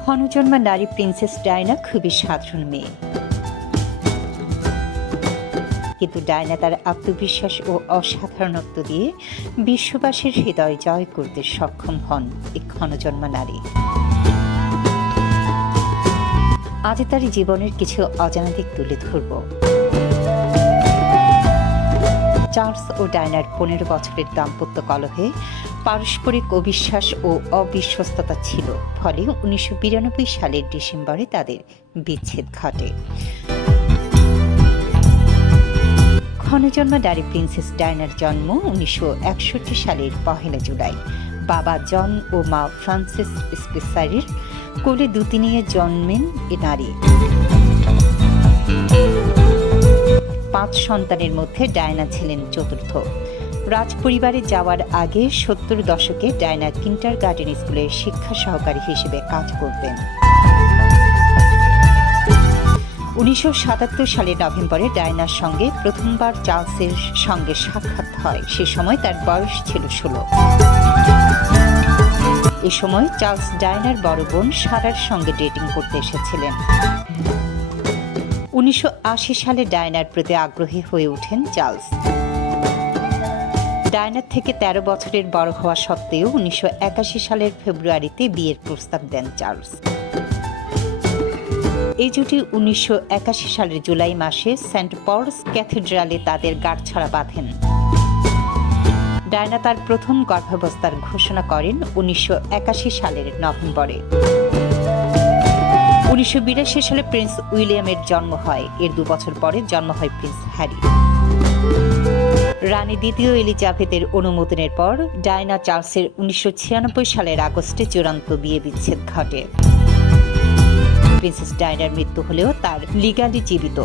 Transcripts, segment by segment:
ক্ষণজন্মা নারী princess Diana খুবই সাধারণ মেয়ে, কিন্তু ডায়না তার আত্মবিশ্বাস ও অসাধারণত্ব দিয়ে বিশ্ববাসীর হৃদয় জয় করতে সক্ষম হন এই ক্ষণজন্মা নারী। আজ তার জীবনের কিছু অজানা দিক তুলে ধরব। চার্লস ও ডায়নার 15 বছরের দাম্পত্য কলহে পারস্পরিক অবিশ্বাস ও অবিশ্বস্ততা ছিল, ফলে 1992 সালের ডিসেম্বরে তাদের বিচ্ছেদ ঘটে। ক্ষণজন্মা নারী প্রিন্সেস ডায়নার জন্ম 1961 সালের 1 জুলাই। বাবা জন ও মা ফ্রান্সিস স্পেসারের কোলে দুটি নিয়ে জন্মেন এ নারী। 5 সন্তানের মধ্যে ডায়না ছিলেন চতুর্থ। রাজপরিবারে যাওয়ার আগে 70 দশকে ডায়না কিন্ডারগার্টেন স্কুলে শিক্ষা সহকারী হিসেবে কাজ করতেন। 1977 সালের নভেম্বরে ডায়নার সঙ্গে প্রথমবার চার্লসের সঙ্গে সাক্ষাৎ হয়। সে সময় তার বয়স ছিল 16। এ সময় চার্লস ডায়নার বড় বোন সারার সঙ্গে ডেটিং করতে এসেছিলেন। 1980 সালে ডায়নার প্রতি আগ্রহী হয়ে ওঠেন চার্লস। ডায়নার থেকে 13 বছরের বড় হওয়া সত্ত্বেও 1981 সালের ফেব্রুয়ারিতে বিয়ের প্রস্তাব দেন চার্লস। এই জুটি 1981 সালের জুলাই মাসে সেন্ট পলস ক্যাথেড্রালে তাদের গাঁটছড়া বাঁধেন। ডায়না তার প্রথম গর্ভাবস্থার ঘোষণা করেন 1981 সালের নভেম্বরে। 1982 সালে প্রিন্স উইলিয়ামের জন্ম হয়। এর 2 বছর পরে জন্ম হয় প্রিন্স হ্যারি। রানী দ্বিতীয় এলিজাবেথের অনুমোদনের পর ডায়না চার্লসের 1996 সালের আগস্টে চূড়ান্ত বিয়ে বিচ্ছেদ ঘটে। প্রিন্সেস ডায়নার মৃত্যু হলেও তার লিগালি জীবিত।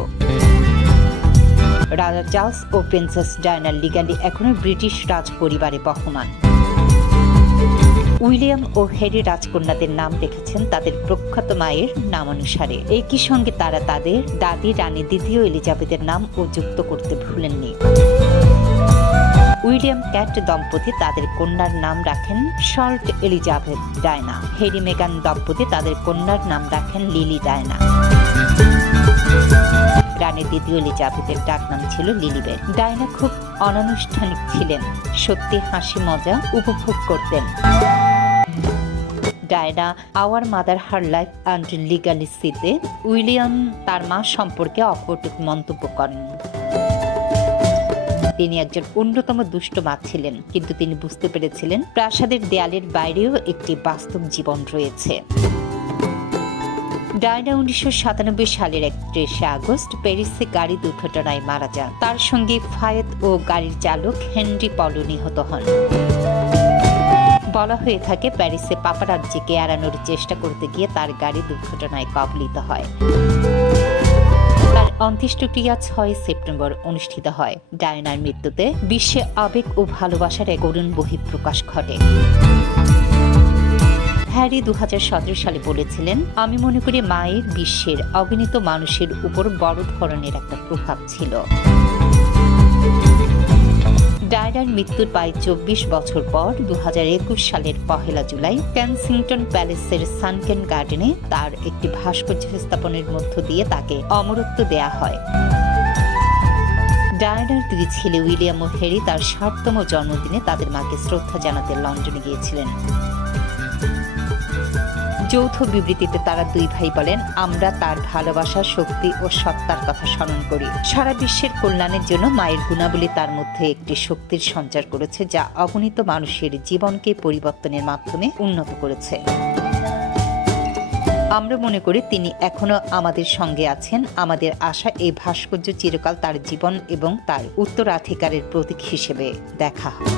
রাজা চার্লস ও প্রিন্সেস ডায়নার লিগালি এখনো ব্রিটিশ রাজ পরিবারে বহমান। উইলিয়াম ও হ্যারি রাজকন্যাদের নাম রেখেছেন তাদের প্রখ্যাত মায়ের নামানুসারে। একই সঙ্গে তারা তাদের দাদি রানী দ্বিতীয় এলিজাবেথের নামও যুক্ত করতে ভুলেননি। উইলিয়াম ক্যাট দম্পতি তাদের কন্যার নাম রাখেন সল্ট এলিজাবেথ ডায়না। হ্যারি মেগান দম্পতি তাদের কন্যার নাম রাখেন লিলি ডায়না। রানী দ্বিতীয় এলিজাবেথের ডাকনাম ছিল লিলিবেট। ডায়না খুব অনানুষ্ঠানিক ছিলেন, সত্যি হাসি মজা উপভোগ করতেন। Diana our mother her life and লিগালিসিতে উইলিয়াম তার মা সম্পর্কে অকটু মন্তব্য করেন। তিনি একজন অন্যতম দুষ্ট মা ছিলেন, কিন্তু তিনি বুঝতে পেরেছিলেন প্রাসাদের দেয়ালের বাইরেও একটি বাস্তব জীবন রয়েছে। ডায়না 1997 সালের 31 আগস্ট প্যারিসে গাড়ি দুর্ঘটনায় মারা যান। তার সঙ্গে ফায়েত ও গাড়ির চালক হেনরি পলো নিহত হন। বলা হয়ে থাকে প্যারিসে পাপারাজ্জিকে এড়ানোর চেষ্টা করতে গিয়ে তার গাড়ি দুর্ঘটনায় কবলিত হয়। তার অন্ত্যেষ্টিক্রিয়া 6 সেপ্টেম্বর অনুষ্ঠিত হয়। ডায়নার মৃত্যুতে বিশ্বে আবেগ ও ভালোবাসার এক করুণ বহিঃপ্রকাশ ঘটে। হ্যারি 2017 সালে বলেছিলেন, আমি মনে করি মায়ের বিশ্বের অগণিত মানুষের উপর বড় ধরনের একটা প্রভাব ছিল। ডায়নার মৃত্যুর প্রায় 24 বছর পর 2021 সালের 1 জুলাই কেনসিংটন প্যালেসের সানকেন গার্ডেনে তার একটি ভাস্কর্য স্থাপনের মধ্য দিয়ে তাকে অমরত্ব দেয়া হয়। ডায়নার 2 ছেলে উইলিয়াম ও হ্যারি তার 60তম জন্মদিনে তাদের মাকে শ্রদ্ধা জানাতে লন্ডনে গিয়েছিলেন। যৌথ বিবৃতিতে তারা 2 ভাই বলেন, আমরা তার ভালোবাসা, শক্তি ও সত্তার কথা স্মরণ করি। সারা বিশ্বের কল্যাণের জন্য মায়ের গুণাবলী তার মধ্যে একটি শক্তির সঞ্চার করেছে, যা অগণিত মানুষের জীবনকে পরিবর্তনের মাধ্যমে উন্নত করেছে। আমরা মনে করি তিনি এখনো আমাদের সঙ্গে আছেন। আমাদের আশা এই ভাস্কর্য চিরকাল তার জীবন এবং তার উত্তরাধিকারের প্রতীক হিসেবে দেখা হয়।